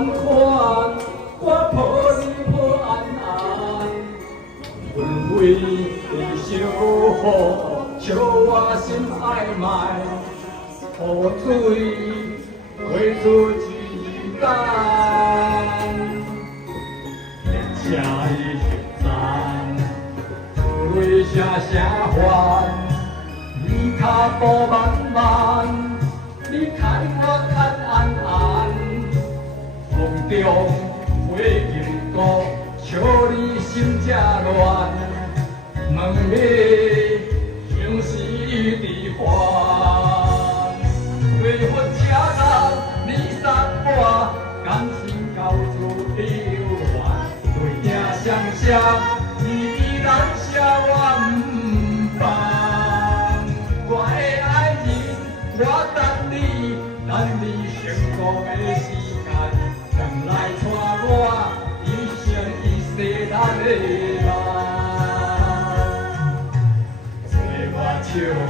款款，我抱你抱安安，阮为你守护，笑我心爱埋，雨水汇出一干，车已站，厝内声声唤，你脚步慢慢，你牵我牵安安。风中飞金鼓，笑你心正乱，问你相思一直还。为阮车人你三半，甘心交出流还。对影双双，你依然写我不放。我的爱人，我等你，等你幸福的时间。来带我一生一世咱的梦，找我笑红